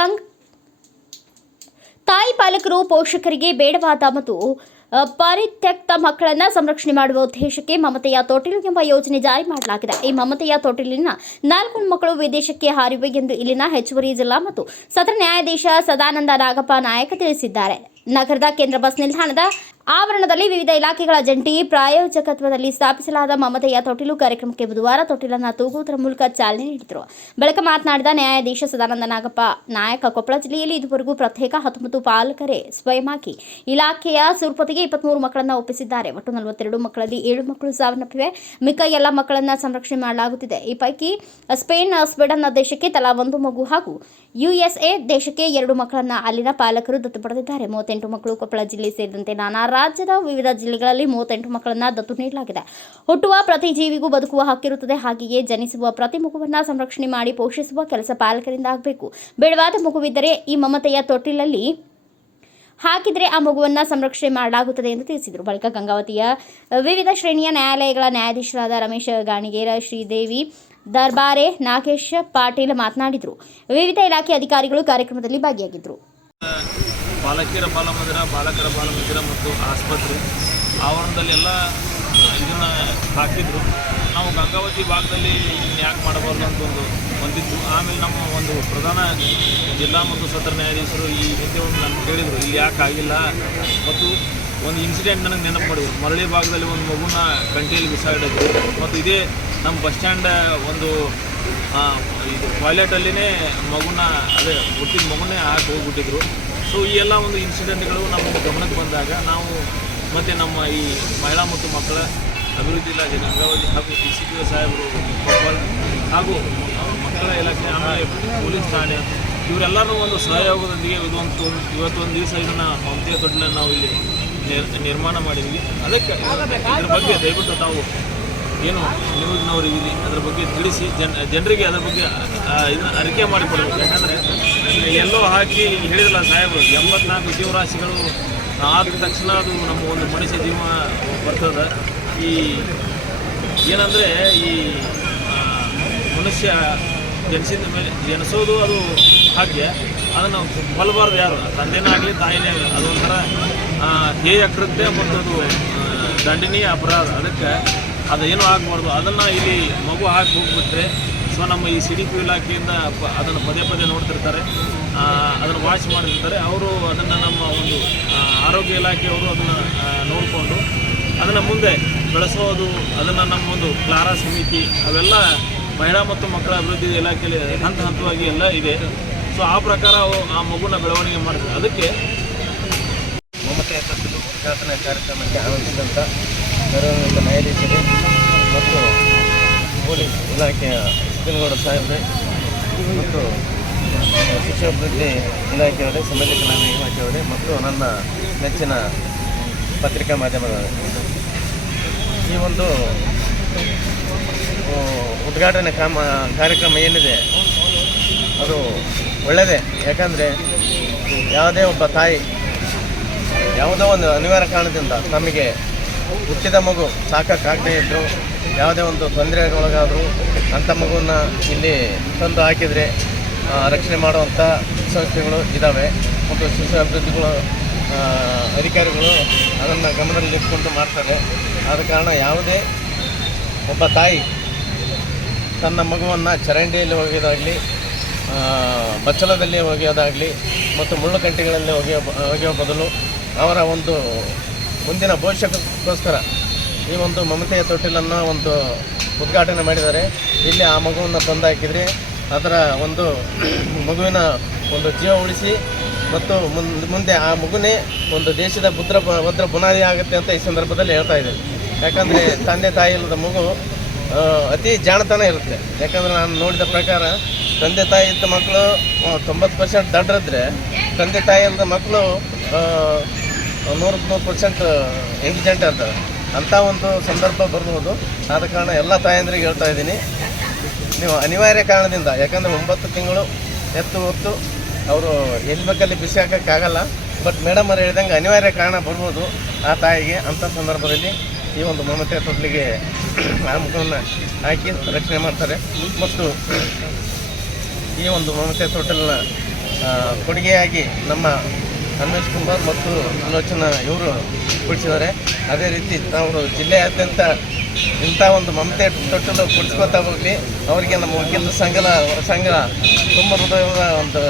ಗಂಗ್ ತಾಯಿ ಪಾಲಕರು, ಪೋಷಕರಿಗೆ ಬೇಡವಾದ ಮತ್ತು ಪರಿತ್ಯಕ್ತ ಮಕ್ಕಳನ್ನು ಸಂರಕ್ಷಣೆ ಮಾಡುವ ಉದ್ದೇಶಕ್ಕೆ ಮಮತೆಯ ತೊಟ್ಟಿಲು ಎಂಬ ಯೋಜನೆ ಜಾರಿ ಮಾಡಲಾಗಿದೆ. ಈ ಮಮತೆಯ ತೊಟ್ಟಿಲಿನ ನಾಲ್ಕು ಮಕ್ಕಳು ವಿದೇಶಕ್ಕೆ ಹಾರಿವೆ ಎಂದು ಇಲ್ಲಿನ ಹೆಚ್ಚುವರಿ ಜಿಲ್ಲಾ ಮತ್ತು ಸದರ ನ್ಯಾಯಾಧೀಶ ಸದಾನಂದ ನಾಗಪ್ಪ ನಾಯಕ ತಿಳಿಸಿದ್ದಾರೆ. ನಗರದ ಕೇಂದ್ರ ಬಸ್ ನಿಲ್ದಾಣದ ಆವರಣದಲ್ಲಿ ವಿವಿಧ ಇಲಾಖೆಗಳ ಜಂಟಿ ಪ್ರಾಯೋಜಕತ್ವದಲ್ಲಿ ಸ್ಥಾಪಿಸಲಾದ ಮಮತೆಯ ತೊಟ್ಟಿಲು ಕಾರ್ಯಕ್ರಮಕ್ಕೆ ಬುಧವಾರ ತೊಟ್ಟಿಲನ್ನು ತೂಗುವುದರ ಮೂಲಕ ಚಾಲನೆ ನೀಡಿದರು. ಬಳಿಕ ಮಾತನಾಡಿದ ನ್ಯಾಯಾಧೀಶ ಸದಾನಂದ ನಾಗಪ್ಪ, ನಾಯಕ ಕೊಪ್ಪಳ ಜಿಲ್ಲೆಯಲ್ಲಿ ಇದುವರೆಗೂ ಪ್ರತ್ಯೇಕ ಹತ್ತೊಂಬತ್ತು ಪಾಲಕರೇ ಸ್ವಯಂಕಿ ಇಲಾಖೆಯ ಸುರ್ಪತಿಗೆ ಇಪ್ಪತ್ಮೂರು ಮಕ್ಕಳನ್ನು ಒಪ್ಪಿಸಿದ್ದಾರೆ. ಒಟ್ಟು ನಲವತ್ತೆರಡು ಮಕ್ಕಳಲ್ಲಿ ಏಳು ಮಕ್ಕಳು ಸಾವನ್ನಪ್ಪಿವೆ. ಮಿಕ್ಕ ಎಲ್ಲ ಮಕ್ಕಳನ್ನು ಸಂರಕ್ಷಣೆ ಮಾಡಲಾಗುತ್ತಿದೆ. ಈ ಪೈಕಿ ಸ್ಪೇನ್, ಸ್ವೀಡನ್ ದೇಶಕ್ಕೆ ತಲಾ ಒಂದು ಮಗು ಹಾಗೂ ಯುಎಸ್ಎ ದೇಶಕ್ಕೆ ಎರಡು ಮಕ್ಕಳನ್ನು ಅಲ್ಲಿನ ಪಾಲಕರು ದತ್ತು ಪಡೆದಿದ್ದಾರೆ. ಮೂವತ್ತೆಂಟು ಮಕ್ಕಳು ಕೊಪ್ಪಳ ಜಿಲ್ಲೆ ಸೇರಿದಂತೆ ನಾನಾ ರಾಜ್ಯದ ವಿವಿಧ ಜಿಲ್ಲೆಗಳಲ್ಲಿ ಮೂವತ್ತೆಂಟು ಮಕ್ಕಳನ್ನ ದತ್ತು ನೀಡಲಾಗಿದೆ. ಹುಟ್ಟುವ ಪ್ರತಿ ಜೀವಿಗೂ ಬದುಕುವ ಹಕ್ಕಿರುತ್ತದೆ. ಹಾಗೆಯೇ ಜನಿಸುವ ಪ್ರತಿ ಮಗುವನ್ನ ಸಂರಕ್ಷಣೆ ಮಾಡಿ ಪೋಷಿಸುವ ಕೆಲಸ ಪಾಲಕರಿಂದ ಆಗಬೇಕು. ಬೇಡವಾದ ಮಗುವಿದ್ದರೆ ಈ ಮಮತೆಯ ತೊಟ್ಟಿಲಲ್ಲಿ ಹಾಕಿದರೆ ಆ ಮಗುವನ್ನು ಸಂರಕ್ಷಣೆ ಮಾಡಲಾಗುತ್ತದೆ ಎಂದು ತಿಳಿಸಿದರು. ಬಳಿಕ ಗಂಗಾವತಿಯ ವಿವಿಧ ಶ್ರೇಣಿಯ ನ್ಯಾಯಾಲಯಗಳ ನ್ಯಾಯಾಧೀಶರಾದ ರಮೇಶ್ ಗಾಣಿಗೇರ, ಶ್ರೀದೇವಿ ದರ್ಬಾರೆ, ನಾಗೇಶ್ ಪಾಟೀಲ್ ಮಾತನಾಡಿದರು. ವಿವಿಧ ಇಲಾಖೆ ಅಧಿಕಾರಿಗಳು ಕಾರ್ಯಕ್ರಮದಲ್ಲಿ ಭಾಗಿಯಾಗಿದ್ದರು. ಬಾಲಕಿಯರ ಬಾಲಮಂದಿರ, ಬಾಲಕರ ಬಾಲಮಂದಿರ ಮತ್ತು ಆಸ್ಪತ್ರೆ. ಆವರಣದಲ್ಲೆಲ್ಲ ಇದನ್ನು ಹಾಕಿದ್ರು. ನಾವು ಗಂಗಾವತಿ ಭಾಗದಲ್ಲಿ ಯಾಕೆ ಮಾಡಬಾರ್ದು ಅಂತ ಒಂದು ಬಂದಿತ್ತು ಆಮೇಲೆ ನಮ್ಮ ಒಂದು ಪ್ರಧಾನ ಜಿಲ್ಲಾ ಮತ್ತು ಸತ್ರ ನ್ಯಾಯಾಧೀಶರು ಈ ಹಿಂದೆ ಒಂದು ಕೇಳಿದರು, ಇಲ್ಲಿ ಯಾಕೆ ಆಗಿಲ್ಲ? ಮತ್ತು ಒಂದು ಇನ್ಸಿಡೆಂಟ್ ನನಗೆ ನೆನಪು ಮಾಡಿದ್ರು. ಮರಳಿ ಭಾಗದಲ್ಲಿ ಒಂದು ಮಗುನ ಗಂಟೆಯಲ್ಲಿ ಬಿಸಾಡಿದ್ರು. ಮತ್ತು ಇದೇ ನಮ್ಮ ಬಸ್ ಸ್ಟ್ಯಾಂಡ್ ಒಂದು ಇದು ಟಾಯ್ಲೆಟಲ್ಲಿನೇ ಮಗುನ, ಅದೇ ಹುಟ್ಟಿದ ಮಗುನೇ ಹಾಕಿ ಹೋಗ್ಬಿಟ್ಟಿದ್ರು. ಸೊ ಈ ಎಲ್ಲ ಒಂದು ಇನ್ಸಿಡೆಂಟ್ಗಳು ನಮ್ಮ ಗಮನಕ್ಕೆ ಬಂದಾಗ ನಾವು ಮತ್ತು ನಮ್ಮ ಈ ಮಹಿಳಾ ಮತ್ತು ಮಕ್ಕಳ ಅಭಿವೃದ್ಧಿ ಇಲಾಖೆ, ಗಂಗಾವತಿ ಹಾಗೂ ಡಿ ಸಿ ಪಿ ಸಾಹೇಬರು ಹಾಗೂ ಮಕ್ಕಳ ಇಲಾಖೆ, ಆಮೇಲೆ ಪೊಲೀಸ್ ಠಾಣೆ ಇವರೆಲ್ಲರೂ ಒಂದು ಸಹಯೋಗದೊಂದಿಗೆ ಇದೊಂದು ಇವತ್ತೊಂದು ದಿವಸ ಇದನ್ನು ಮಮತೆಯ ದೊಡ್ಡನ್ನು ನಾವು ಇಲ್ಲಿ ನಿರ್ಮಾಣ ಮಾಡಿದ್ವಿ. ಅದಕ್ಕೆ ಅದ್ರ ಬಗ್ಗೆ ದಯವಿಟ್ಟು ತಾವು ಏನು ನ್ಯೂಸ್ನವರು ಇಲ್ಲಿ ಅದ್ರ ಬಗ್ಗೆ ತಿಳಿಸಿ. ಜನ, ಜನರಿಗೆ ಅದ್ರ ಬಗ್ಗೆ ಇದನ್ನ ಅರಿಕೆ ಮಾಡಿಕೊಡ್ಬೇಕು. ಯಾಕಂದರೆ ಎಲ್ಲೋ ಹಾಕಿ ಹೇಳಿದಲ್ಲ ಸಾಹೇಬರು, ಎಂಬತ್ನಾಲ್ಕು ಜೀವರಾಶಿಗಳು ಆದ ತಕ್ಷಣ ಅದು ನಮ್ಮ ಒಂದು ಮನುಷ್ಯ ಜೀವ ಬರ್ತದೆ. ಈ ಏನಂದರೆ ಈ ಮನುಷ್ಯ ಜನಿಸಿದ ಮೇಲೆ ಜನಿಸೋದು ಅದು ಹಾಗೆ ಅದನ್ನು ಕೊಲ್ಲಬಾರ್ದು ಯಾರು? ತಂದೆನೇ ಆಗಲಿ, ತಾಯಿನೇ ಆಗಲಿ ಅದೊಂಥರ ಹೇಯ ಕೃತ್ಯ ಮತ್ತು ಅದು ದಂಡನೀಯ ಅಪರಾಧ. ಅದಕ್ಕೆ ಅದೇನು ಆಗಬಾರ್ದು? ಅದನ್ನು ಇಲ್ಲಿ ಮಗು ಹಾಕಿ ಹೋಗ್ಬಿಟ್ರೆ ಸೊ ನಮ್ಮ ಈ ಸಿ ಡಿ ಪಿ ಇಲಾಖೆಯಿಂದ ಅದನ್ನು ಪದೇ ಪದೇ ನೋಡ್ತಿರ್ತಾರೆ ಅದನ್ನು ವಾಚ್ ಮಾಡಿರ್ತಾರೆ ಅವರು ಅದನ್ನು ನಮ್ಮ ಒಂದು ಆರೋಗ್ಯ ಇಲಾಖೆಯವರು ಅದನ್ನು ನೋಡಿಕೊಂಡು ಅದನ್ನು ಮುಂದೆ ಬೆಳೆಸೋದು, ಅದನ್ನು ನಮ್ಮ ಒಂದು ಕ್ಲಾರಾ ಸಮಿತಿ, ಅವೆಲ್ಲ ಮಹಿಳಾ ಮತ್ತು ಮಕ್ಕಳ ಅಭಿವೃದ್ಧಿ ಇಲಾಖೆಯಲ್ಲಿ ಹಂತ ಹಂತವಾಗಿ ಎಲ್ಲ ಇದೆ. ಸೊ ಆ ಪ್ರಕಾರ ಆ ಮಗುನ ಬೆಳವಣಿಗೆ ಮಾಡ್ತಾರೆ ಅದಕ್ಕೆ ತೊಟ್ಟಿಲು ಉದ್ಘಾಟನಾ ಕಾರ್ಯಕ್ರಮಕ್ಕೆ ಆಗಮಿಸಿದಂಥ ನೆರವಿನಿಂದ ನ್ಯಾಯಾಧೀಶರು ಮತ್ತು ಪೊಲೀಸ್ ಇಲಾಖೆಯ ಸಿದ್ದನಗೌಡ ಸಾಹೇಬ್ರೆ ಮತ್ತು ಶಿಕ್ಷಾಭಿವೃದ್ಧಿ ಇಲಾಖೆಯವರೇ ಸಮಾಜ ಕಲ್ಯಾಣ ಇಲಾಖೆಯವರೇ ಮತ್ತು ನನ್ನ ನೆಚ್ಚಿನ ಪತ್ರಿಕಾ ಮಾಧ್ಯಮದವರೇ. ಈ ಒಂದು ಉದ್ಘಾಟನೆ ಕಾಮ, ಕಾರ್ಯಕ್ರಮ ಏನಿದೆ, ಅದು ಒಳ್ಳೆಯದೇ ಯಾಕಂದರೆ, ಯಾವುದೇ ಒಬ್ಬ ತಾಯಿ ಯಾವುದೋ ಒಂದು ಅನಿವಾರ್ಯ ಕಾರಣದಿಂದ ನಮಗೆ ಹುಟ್ಟಿದ ಮಗು ಸಾಕೋಕ್ಕಾಗದೇ ಇದ್ದರು ಯಾವುದೇ ಒಂದು ತೊಂದರೆಗೊಳಗಾದರೂ ಅಂಥ ಮಗುವನ್ನು ಇಲ್ಲಿ ತಂದು ಹಾಕಿದರೆ ರಕ್ಷಣೆ ಮಾಡುವಂಥ ಸಂಸ್ಥೆಗಳು ಇದ್ದಾವೆ ಮತ್ತು ಶಿಶು ಅಭಿವೃದ್ಧಿಗಳು ಅಧಿಕಾರಿಗಳು ಅದನ್ನು ಗಮನದಲ್ಲಿಟ್ಕೊಂಡು ಮಾಡ್ತಾರೆ. ಆದ ಕಾರಣ ಯಾವುದೇ ಒಬ್ಬ ತಾಯಿ ತನ್ನ ಮಗುವನ್ನು ಚರಂಡಿಯಲ್ಲಿ ಒಗೆಯೋದಾಗಲಿ ಬಚ್ಚಲದಲ್ಲಿ ಒಗೆಯೋದಾಗಲಿ, ಮತ್ತು ಮುಳ್ಳುಕಂಟಿಗಳಲ್ಲಿ ಒಗೆಯೋ ಒಗೆಯೋ ಬದಲು ಅವರ ಒಂದು ಮುಂದಿನ ಭವಿಷ್ಯಕ್ಕೋಸ್ಕರ ಈ ಒಂದು ಮಮತೆಯ ತೊಟ್ಟಿಲನ್ನು ಒಂದು ಉದ್ಘಾಟನೆ ಮಾಡಿದ್ದಾರೆ. ಇಲ್ಲಿ ಆ ಮಗುವನ್ನು ತಂದು ಹಾಕಿದರೆ ಅದರ ಒಂದು ಮಗುವಿನ ಒಂದು ಜೀವ ಉಳಿಸಿ ಮತ್ತು ಮುಂದೆ ಆ ಮಗುನೇ ಒಂದು ದೇಶದ ಭದ್ರ ಭದ್ರ ಬುನಾದಿ ಆಗುತ್ತೆ ಅಂತ ಈ ಸಂದರ್ಭದಲ್ಲಿ ಹೇಳ್ತಾ ಇದ್ದೇವೆ ಯಾಕಂದರೆ ತಂದೆ ತಾಯಿ ಇಲ್ಲದ ಮಗು ಅತಿ ಜಾಣತನ ಇರುತ್ತೆ. ಯಾಕಂದರೆ ನಾನು ನೋಡಿದ ಪ್ರಕಾರ ತಂದೆ ತಾಯಿ ಇದ್ದ ಮಕ್ಕಳು ತೊಂಬತ್ತು ಪರ್ಸೆಂಟ್ ದಡ್ರಿದ್ರೆ ತಂದೆ ತಾಯಿ ಇಲ್ಲದ ಮಕ್ಕಳು ನೂರಕ್ಕೆ ನೂರು ಪರ್ಸೆಂಟ್ ಇಂಟೆಲಿಜೆಂಟ್ ಅಂತ. ಅಂಥ ಒಂದು ಸಂದರ್ಭ ಬರ್ಬೋದು. ಆದ ಕಾರಣ ಎಲ್ಲ ತಾಯಂದ್ರಿಗೆ ಹೇಳ್ತಾ ಇದ್ದೀನಿ. ನೀವು ಅನಿವಾರ್ಯ ಕಾರಣದಿಂದ, ಯಾಕಂದರೆ ಒಂಬತ್ತು ತಿಂಗಳು ಎತ್ತು ಹೊತ್ತು ಅವರು ಎಲ್ಲಿ ಬೇಕಲ್ಲಿ ಬಿಸಿ ಹಾಕೋಕ್ಕಾಗಲ್ಲ ಬಟ್ ಮೇಡಮ್ ಅವ್ರು ಹೇಳ್ದಂಗೆ ಅನಿವಾರ್ಯ ಕಾರಣ ಬರ್ಬೋದು ಆ ತಾಯಿಗೆ ಅಂಥ ಸಂದರ್ಭದಲ್ಲಿ ಈ ಒಂದು ಮಮತೆ ತೊಟ್ಲಿಗೆ ಆ ಹಾಕಿ ರಕ್ಷಣೆ ಮಾಡ್ತಾರೆ. ಮತ್ತು ಈ ಒಂದು ಮಮತೆ ತೊಟ್ಟಲನ್ನ ಕೊಡುಗೆಯಾಗಿ ನಮ್ಮ ರಮೇಶ್ ಕುಮಾರ್ ಮತ್ತು ಸುಲೋಚನಾ ಇವರು ಕೊಡಿಸಿದ್ದಾರೆ. ಅದೇ ರೀತಿ ನಾವು ಜಿಲ್ಲೆಯಾದ್ಯಂತ ಇಂಥ ಒಂದು ಮಮತೆ ತೊಟ್ಟಲು ಕೊಡಿಸ್ಕೊತಾ ಹೋಗಲಿ. ಅವರಿಗೆ ನಮ್ಮ ವಕೀಲರ ಸಂಘದ ಸಂಘ ತುಂಬ ಹೃದಯದ ಒಂದು